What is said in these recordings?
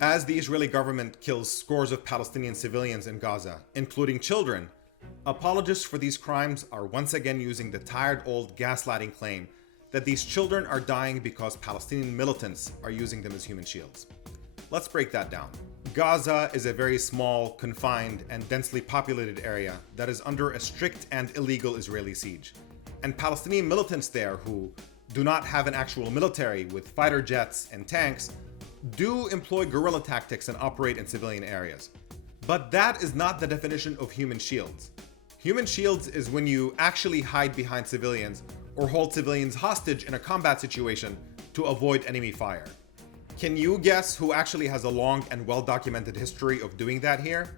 As the Israeli government kills scores of Palestinian civilians in Gaza, including children, apologists for these crimes are once again using the tired old gaslighting claim that these children are dying because Palestinian militants are using them as human shields. Let's break that down. Gaza is a very small, confined, and densely populated area that is under a strict and illegal Israeli siege. And Palestinian militants there, who do not have an actual military with fighter jets and tanks, do employ guerrilla tactics and operate in civilian areas. But that is not the definition of human shields. Human shields is when you actually hide behind civilians or hold civilians hostage in a combat situation to avoid enemy fire. Can you guess who actually has a long and well-documented history of doing that here?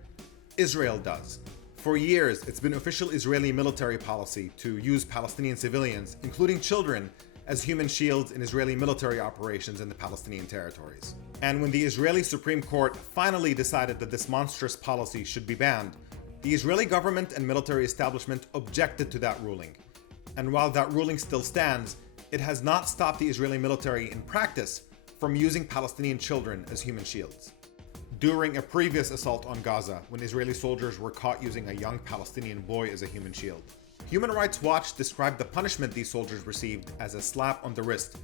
Israel does. For years, it's been official Israeli military policy to use Palestinian civilians, including children, as human shields in Israeli military operations in the Palestinian territories. And when the Israeli Supreme Court finally decided that this monstrous policy should be banned, the Israeli government and military establishment objected to that ruling. And while that ruling still stands, it has not stopped the Israeli military in practice from using Palestinian children as human shields. During a previous assault on Gaza, when Israeli soldiers were caught using a young Palestinian boy as a human shield, Human Rights Watch described the punishment these soldiers received as a slap on the wrist,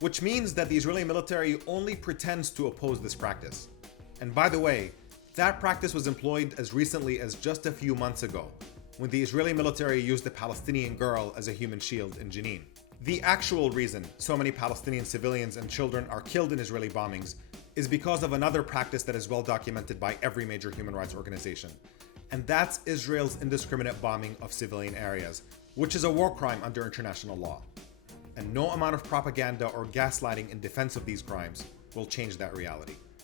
which means that the Israeli military only pretends to oppose this practice. And by the way, that practice was employed as recently as just a few months ago, when the Israeli military used a Palestinian girl as a human shield in Jenin. The actual reason so many Palestinian civilians and children are killed in Israeli bombings is because of another practice that is well documented by every major human rights organization. And that's Israel's indiscriminate bombing of civilian areas, which is a war crime under international law. And no amount of propaganda or gaslighting in defense of these crimes will change that reality.